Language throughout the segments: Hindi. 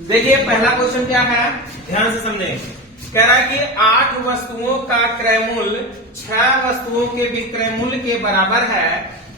देखिए पहला क्वेश्चन क्या है, ध्यान से समझे। कह रहा है कि 8 वस्तुओं का क्रय मूल्य 6 वस्तुओं के विक्रय मूल्य के बराबर है,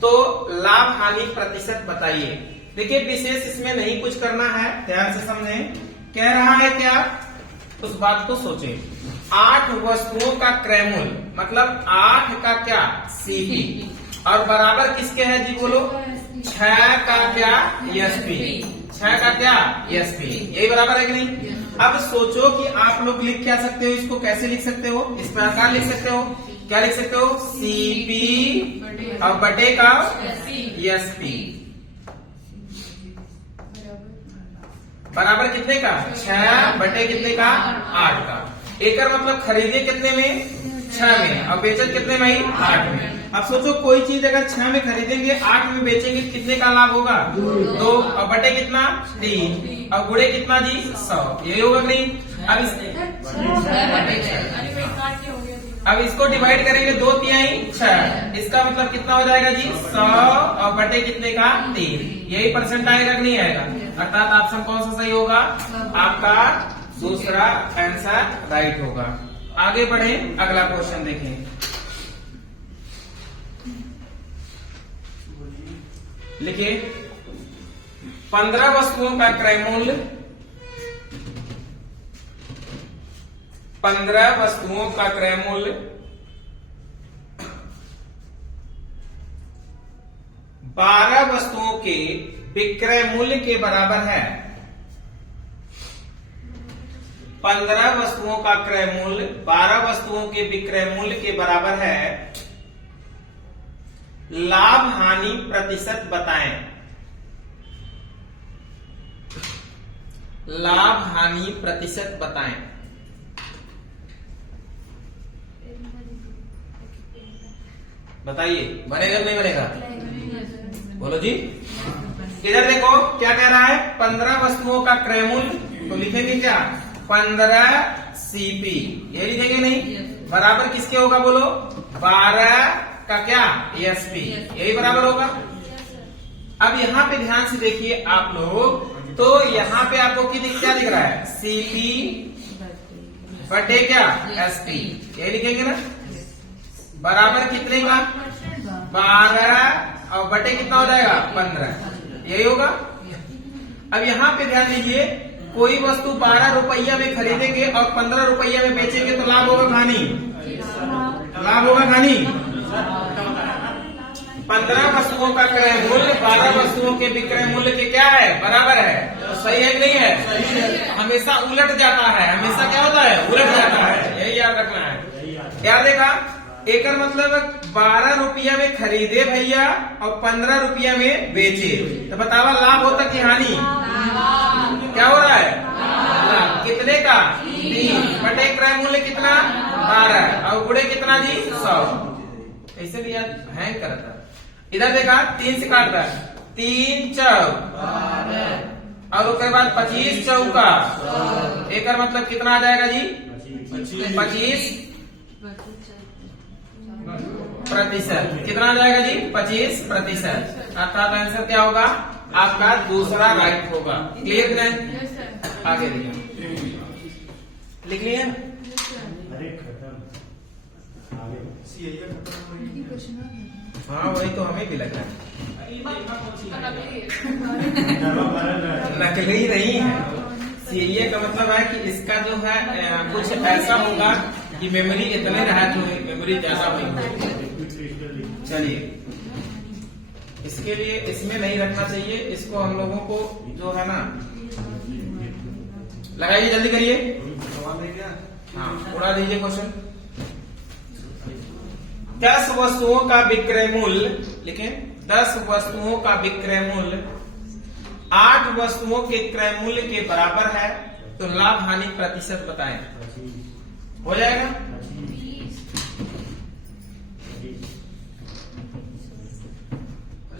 तो लाभ हानि प्रतिशत बताइए। देखिए विशेष इसमें नहीं कुछ करना है, ध्यान से समझे। कह रहा है क्या, उस बात को सोचे। 8 वस्तुओं का क्रय मूल्य मतलब 8 का क्या सीपी और बराबर किसके है जी बोलो, 6 का क्या एसपी, 6 का क्या एसपी, यही बराबर है कि नहीं। अब सोचो कि आप लोग लिख क्या सकते हो, इसको कैसे लिख सकते हो, इस प्रकार लिख सकते हो। क्या लिख सकते हो, सीपी और बटे का एसपी बराबर कितने का, 6 बटे कितने का, 8 का। एकड़ मतलब खरीदे कितने में, 6 में, और बेचत कितने में, 8 में। अब सोचो कोई चीज अगर 6 में खरीदेंगे 8 में बेचेंगे, कितने का लाभ होगा, 2, और बटे कितना, 3, और गुड़े कितना जी, 100, यही होगा कि नहीं। अब इसको डिवाइड करेंगे 2 तिहाई 6, इसका मतलब कितना हो जाएगा जी, 100, और बटे कितने का, 3, यही परसेंट आएगा कि नहीं आएगा। अर्थात ऑप्शन कौन सा सही होगा, आपका दूसरा आंसर राइट होगा। आगे बढ़े, अगला क्वेश्चन देखें। लिखिए 15 वस्तुओं का क्रय मूल्य, 15 वस्तुओं का क्रय मूल्य 12 वस्तुओं के विक्रय मूल्य के बराबर है। 15 वस्तुओं का क्रय मूल्य 12 वस्तुओं के विक्रय मूल्य के बराबर है। लाभ हानि प्रतिशत बताएं। लाभ हानि प्रतिशत बताएं। बताइए, बनेगा नहीं बनेगा, बोलो जी। इधर देखो क्या कह रहा है, 15 वस्तुओं का क्रय मूल्य, तो लिखेंगे क्या, 15 सीपी, ये लिखेंगे नहीं, बराबर किसके होगा बोलो, 12 का क्या एसपी, यही बराबर होगा। अब यहाँ पे ध्यान से देखिए आप लोग, तो यहाँ पे आपको क्या दिख रहा है, सीपी बटे क्या एसपी, यही लिखेंगे ना, बराबर कितने का, 12 और बटे कितना हो जाएगा, 15, यही होगा। अब यहाँ पे ध्यान दीजिए, कोई वस्तु 12 रुपया में खरीदेंगे और 15 रुपया में बेचेंगे तो लाभ होगा खानी, लाभ होगा खानी। 15 वस्तुओं का क्रय मूल्य 12 वस्तुओं के विक्रय मूल्य के क्या है, बराबर है, तो सही है कि नहीं है। हमेशा उलट जाता है, हमेशा क्या होता है, उलट जाता है, यही याद रखना है। क्या देखा, एकड़ मतलब 12 रुपया में खरीदे भैया और 15 रुपया में बेचे, तो बतावा लाभ होता कि हानि, क्या हो रहा है, लाभ। कितने का, 3 बटे क्रय मूल्य कितना, 12, और गुड़े कितना जी, 100, ऐसे भी यार हैंग करता। इधर देखा 3 से काट रहा है, 3 चौक और उसके बाद 25 चौका, एकड़ मतलब कितना आ जाएगा जी, 25 प्रतिशत, कितना आ जाएगा जी, 25%। अर्थात आंसर क्या होगा, आपका दूसरा राइट होगा। क्लियर नहीं, आगे देखिए, लिख लिए, हाँ वही तो हमें भी लगा, नकली नहीं है। सीए का मतलब है कि इसका जो है कुछ ऐसा होगा कि मेमोरी इतने रहा जो मेमोरी ज्यादा हुई। चलिए, इसके लिए इसमें नहीं रखना चाहिए, इसको हम लोगों को जो है ना, लगाइए जल्दी करिए, हाँ उड़ा दीजिए क्वेश्चन। 10 वस्तुओं का विक्रय मूल्य, लिखें 10 वस्तुओं का विक्रय मूल्य 8 वस्तुओं के क्रय मूल्य के बराबर है, तो लाभ हानि प्रतिशत बताएं। हो जाएगा,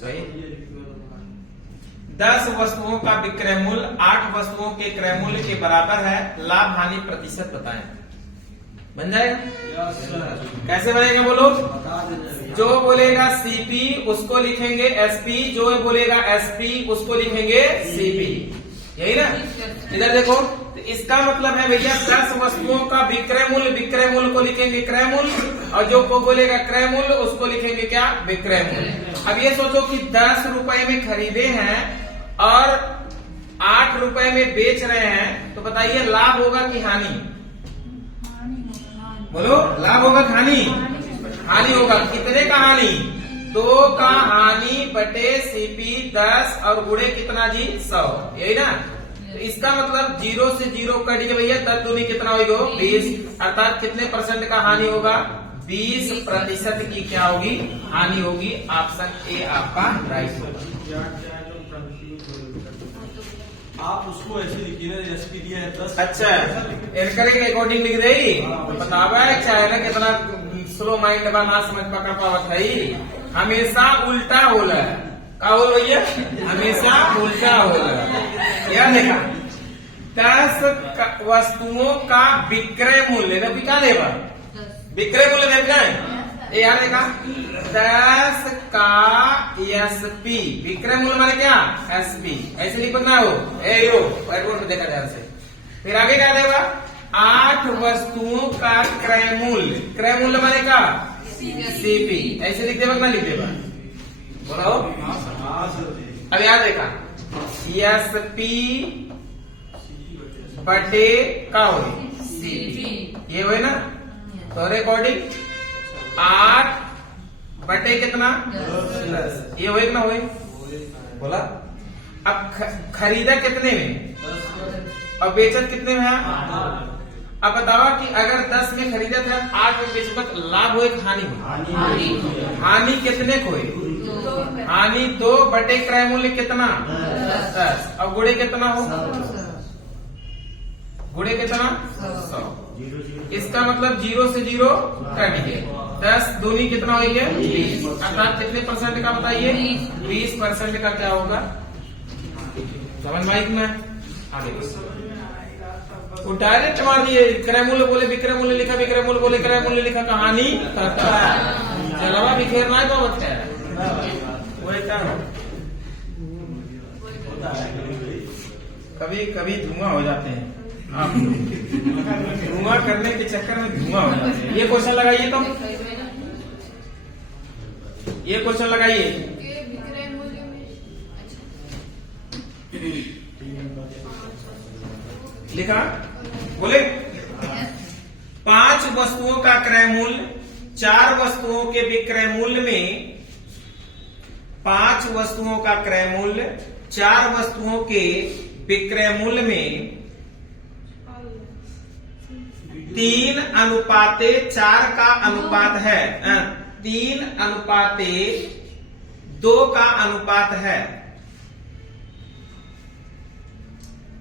सही। 10 वस्तुओं का विक्रय मूल्य 8 वस्तुओं के क्रय मूल्य के बराबर है, लाभ हानि प्रतिशत बताएं। बन जाएगा, कैसे बनेगा बोलो, जो बोलेगा सीपी उसको लिखेंगे एसपी, जो बोलेगा एसपी उसको लिखेंगे सीपी। इधर देखो, तो इसका मतलब है भैया 10 वस्तुओं का विक्रय मूल्य को लिखेंगे क्रय मूल्य, और जो को बोलेगा क्रय मूल्य उसको लिखेंगे क्या, विक्रय मूल्य। अब ये सोचो कि 10 रुपए में खरीदे हैं और 8 रुपए में बेच रहे हैं, तो बताइए लाभ होगा कि हानि? बोलो, लाभ होगा कि हानि? हानि होगा। कितने का हानि? 2 का हानि बटे सीपी 10 और गुणे कितना जी, 100, यही ना। तो इसका मतलब 0 से 0 कट गया भैया, तब दूनी कितना होगा, 20, अर्थात कितने परसेंट का हानि होगा, 20% की क्या होगी, हानि होगी। ऑप्शन ए आपका राइट होगा। आप उसको ऐसे लिखिए ना, एसपी दिया है 10। अच्छा, एनकर के अकॉर्डिंग लिख रही बतावा, चाहे ना कितना स्लो माइंड बा, ना समझ पकड़ पावत है, हमेशा उल्टा होला। का बोल भैया, हमेशा उल्टा होला। यह देखा 10 वस्तुओं का विक्रय मूल्य बिका देगा, विक्रय मूल्य देखना है ये यार, देखा 10 का एसपी, विक्रय मूल्य माने क्या, एसपी, ऐसे नहीं पढ़ना हो, में देखा ध्यान से। फिर आगे क्या देगा, 8 वस्तुओं का क्रय मूल्य माने क्या, सीपी, ऐसे लिख देगा ना, लिख देगा, बोलो। अब याद देखा एसपी बटे का हो, सीपी, ये हुए ना। तो रिकॉर्डिंग 8 बटे कितना, 10, ये हुए कि ना हुए, बोला। अब खरीदा कितने में और बेचत कितने में है? अब बताओ कि अगर 10 में खरीदा था, 8 में बेचत, लाभ हुए कि हानि हुई? हानि कितने को हुई? हानि 2 बटे क्रय मूल्य कितना, 10, और गुणे कितना हो, गुणे कितना, 100। इसका मतलब 0 से 0 कट गया, 10 दूनी कितना हो गया, 20, अर्थात कितने परसेंट का बताइए, 20% का क्या होगा, समझ में आई कि ना? आगे वो डायरेक्ट मार दिए, क्रय मूल्य बोले विक्रय मूल्य लिखा, विक्रय मूल्य बोले क्रय मूल्य लिखा, कहानी चलावा बिखेरना है तो बच्चा कभी कभी धुआं हो जाते हैं आप, धुआं करने के चक्कर में धुआं हो जाते हैं। ये क्वेश्चन लगाइए, तो ये क्वेश्चन लगाइए, लिखा बोले 5 वस्तुओं का क्रय मूल्य 4 वस्तुओं के विक्रय मूल्य में, 5 वस्तुओं का क्रय मूल्य 4 वस्तुओं के विक्रय मूल्य में 3:4 का अनुपात है, 3:2 का अनुपात है।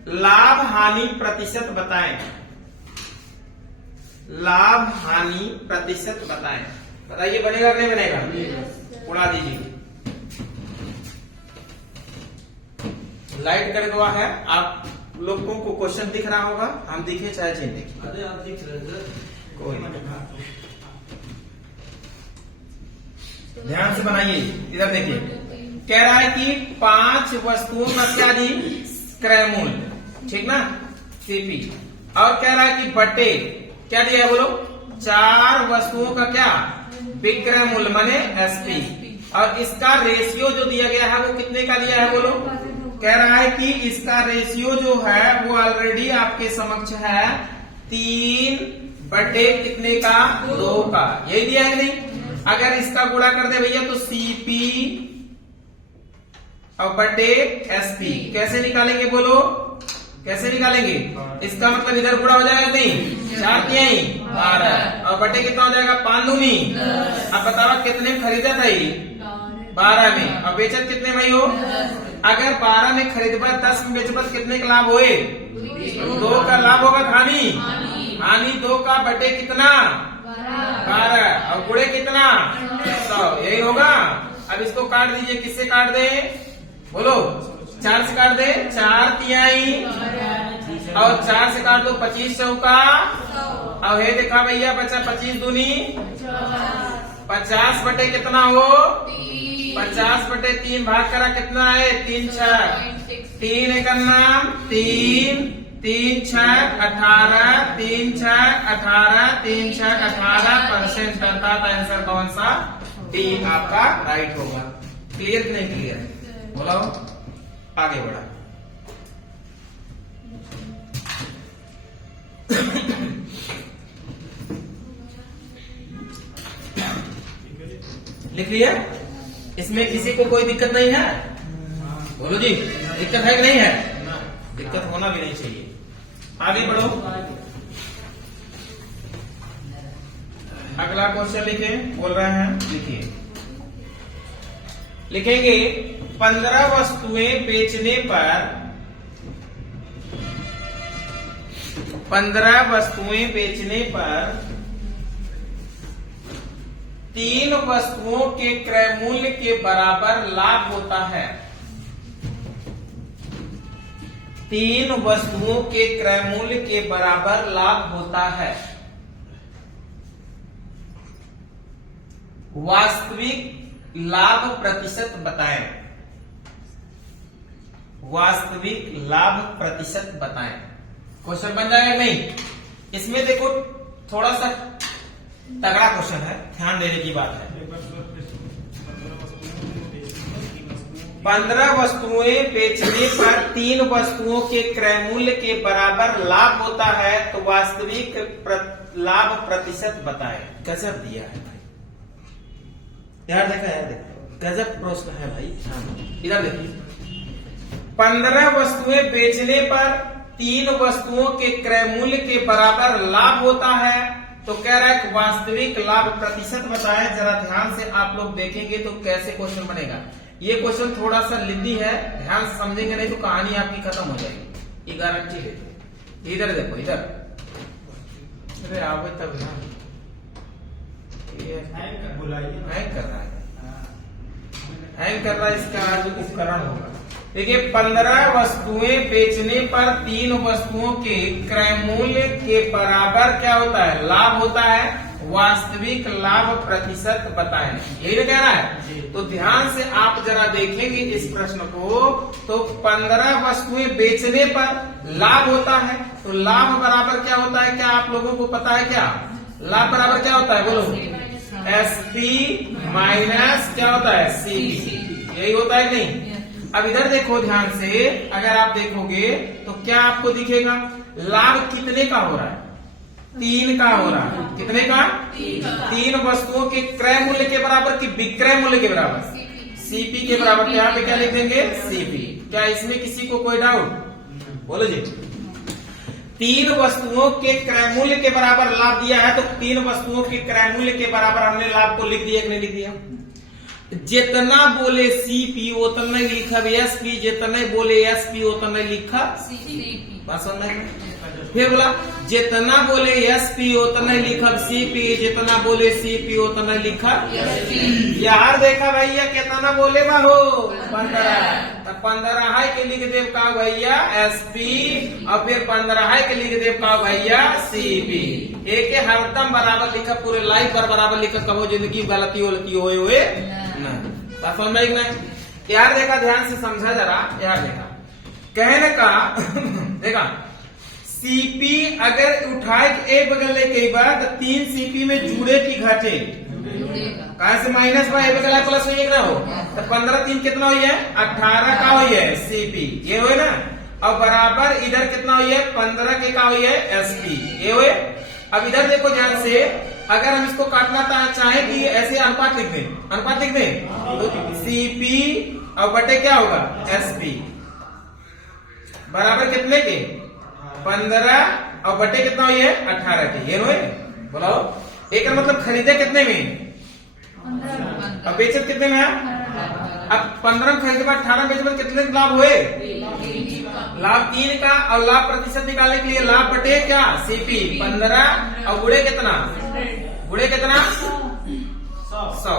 लाभ हानि प्रतिशत बताएं, लाभ हानि प्रतिशत बताएं, बताइए बनेगा कि नहीं बनेगा, उड़ा दीजिए। लाइट कर गया है, आप लोगों को क्वेश्चन दिख रहा होगा, हम दिखे चाहे चिन्ह दिखे, अरे आप दिख रहे हैं, कोई ध्यान से बनाइए। इधर देखिए, कह रहा है कि 5 वस्तुओं का क्या दी, क्रय मूल्य, ठीक ना, सीपी, और कह रहा है कि बटे क्या दिया है, बोलो 4 वस्तुओं का क्या, विक्रय मूल्य माने एसपी, और इसका रेशियो जो दिया गया है वो कितने का दिया है, बोलो। कह रहा है कि इसका रेशियो जो है वो ऑलरेडी आपके समक्ष है, 3 बटे कितने का, 2 का, यही दिया है नहीं। अगर इसका गुणा कर दे भैया तो सीपी और बटे एसपी, कैसे निकालेंगे, बोलो कैसे निकालेंगे? इसका मतलब इधर गुणा हो जाएगा नहीं, 4 तिहाई 12, और बटे कितना हो जाएगा, 5 दूनी। अब बताओ कितने में खरीदा था ये, 12 में, और बेचत कितने में हो, अगर 12 में खरीदबा 10 में बेचबत कितने का लाभ होए, 2 का लाभ होगा, हानि हानि 2 का बटे कितना, 12, और गुणे कितना, 100, यही होगा। अब इसको काट दीजिए, किससे काट दे, बोलो 4 से काट दे, 4 तिहाई, और 4 से काट दो 25 चौका, और ये देखा भैया बचा 25 दूनी 50 बटे कितना हो, 50 बटे 3 भाग करा कितना है, 3 6, 3 एक नाम 3 3 6 18, 3 6 18, 3 6 18% अर्थात आंसर कौन सा? डी आपका राइट होगा। क्लियर कि नहीं क्लियर? बोलो आगे बढ़ा। लिख लिया? इसमें किसी को कोई दिक्कत नहीं है? बोलो जी, दिक्कत है कि नहीं है? दिक्कत होना भी नहीं चाहिए। आगे बढ़ो। अगला क्वेश्चन लिखे, बोल रहे हैं, लिखिए। लिखेंगे 15 वस्तुएं बेचने पर 3 वस्तुओं के क्रय मूल्य के बराबर लाभ होता है। 3 वस्तुओं के क्रय मूल्य के बराबर लाभ होता है। वास्तविक लाभ प्रतिशत बताएं। वास्तविक लाभ प्रतिशत बताएं। क्वेश्चन बन जाएगा नहीं? इसमें देखो थोड़ा सा तगड़ा क्वेश्चन है, ध्यान देने की बात है। 15 वस्तुएं बेचने पर 3 वस्तुओं के क्रय मूल्य के बराबर लाभ होता है, तो वास्तविक लाभ प्रतिशत बताएं। गजब दिया है भाई, यार देखा, यार देखो गजब प्रश्न है भाई। इधर देखिए, 15 वस्तुएं बेचने पर 3 वस्तुओं के क्रय मूल्य के बराबर लाभ होता है, तो कह रहा है वास्तविक लाभ प्रतिशत बताएं। जरा ध्यान से आप लोग देखेंगे तो कैसे क्वेश्चन बनेगा। ये क्वेश्चन थोड़ा सा लिद्दी है, ध्यान से समझेंगे नहीं तो कहानी आपकी खत्म हो जाएगी, ये गारंटी है। इधर देखो, इधर अरे आओ तब ना, हैंग कर रहा है, हैंग कर रहा है, इसका आज उपकरण होगा। देखिए 15 वस्तुएं बेचने पर 3 वस्तुओं के क्रय मूल्य के बराबर क्या होता है? लाभ होता है। वास्तविक लाभ प्रतिशत बताएं, यही तो कह रहा है। तो ध्यान से आप जरा देखेंगे इस प्रश्न को, तो 15 वस्तुएं बेचने पर लाभ होता है, तो लाभ बराबर क्या होता है? क्या आप लोगों को पता है? क्या लाभ बराबर क्या होता है? बोलो, एसपी माइनस क्या होता है? सीपी, यही होता है नहीं? अब इधर देखो ध्यान से, अगर आप देखोगे तो क्या आपको दिखेगा? लाभ कितने का हो रहा है? 3 का हो रहा है। कितने का? 3 वस्तुओं के क्रय मूल्य के बराबर कि विक्रय मूल्य के बराबर? सीपी के बराबर। यहाँ पे क्या लिख देंगे? सीपी। क्या इसमें किसी को कोई डाउट? बोलो जी। 3 वस्तुओं के क्रय मूल्य के बराबर लाभ दिया है, तो 3 वस्तुओं के क्रय मूल्य के बराबर हमने लाभ को लिख दिया कि नहीं लिख दिया? जितना बोले सीपी उतना ही लिखा एसपी, जितने बोले एसपी उतना ही लिखा सीपी। फिर बोला जितना बोले एसपी उतना ही लिखा सीपी, जितना बोले सीपी उतना ही लिखा एसपी। यार देखा भैया कितना बोले बाहो? 15। 15 के लिख देव का भैया एसपी, और फिर 15 के लिख देव का भैया सीपी। एक हरदम बराबर लिखा, पूरे लाइफ पर बराबर लिखा, कहो जिंदगी गलती होलती हुए बात समझ में नहीं? यार देखा, ध्यान से समझा जरा। यार देखा, कहने का देखा, सीपी अगर उठाए एक बगल ले कई बार, तो 3 सीपी में जुड़े की घटे? कहा से माइनस बाय बगल प्लस हो ना हो, तो 15 3 कितना हुई है? 18 का हुई है सीपी, ये हुए ना। और बराबर इधर कितना हुई है? 15 के का हुई है? एसपी, ये हुए। अब इधर देखो ध्यान से, अगर हम इसको काटना चाहें कि ऐसे अनुपात लिख दें, अनुपात लिख दें, तो सीपी और बटे क्या होगा? एसपी बराबर कितने के? 15 और बटे कितना हुई है? 18 के। ये हुए। बोलो, एक मतलब खरीदे कितने में? 15। अब बेचे कितने में है? अब 15 खरीदे पर 18 बेचे पर कितने लाभ हुए? लाभ 3 का। और लाभ प्रतिशत निकालने के लिए लाभ बटे क्या? सीपी 15 और गुड़े कितना? गुड़े कितना? 100।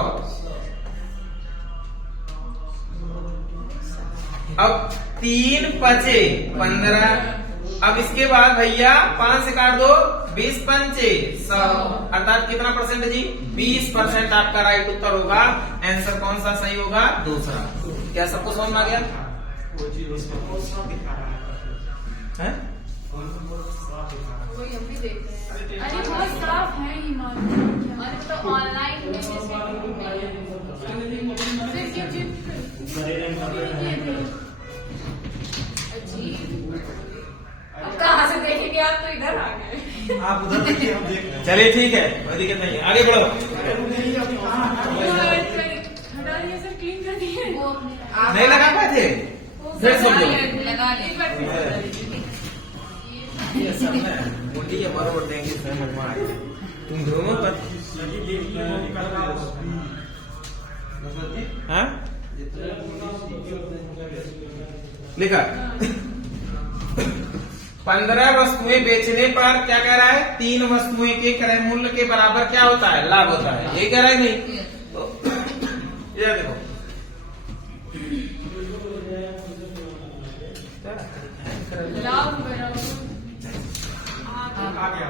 अब 3 बचे 15। अब इसके बाद भैया 5 से काट दो, 20 पंचे 100, अर्थात कितना परसेंट है जी? 20% आपका राइट उत्तर होगा। आंसर कौन सा सही होगा? दूसरा। क्या सबको समझ में आ गया? ज्ञान तो इधर आ गए। आप उधर देखिए, हम देख रहे हैं। चलिए ठीक है, कोई दिक्कत नहीं है, आगे बढ़ो। हटा दिए सर, क्लीन कर दिए। नहीं लगा पाए थे, फिर से बोलो। लगा एक बार फिर से लगा दीजिए। ये सब ना मुंडी ये बरोबर देंगे, समझ में आएगा। तुम दोनों पर हाँ लिखा 15 वस्तुएं बेचने पर क्या कह रहा है, 3 वस्तुएं के क्रय मूल्य के बराबर क्या होता है, लाभ होता है, ये कह रहा है नहीं। तो ये देखो लाभ बराबर आ गया।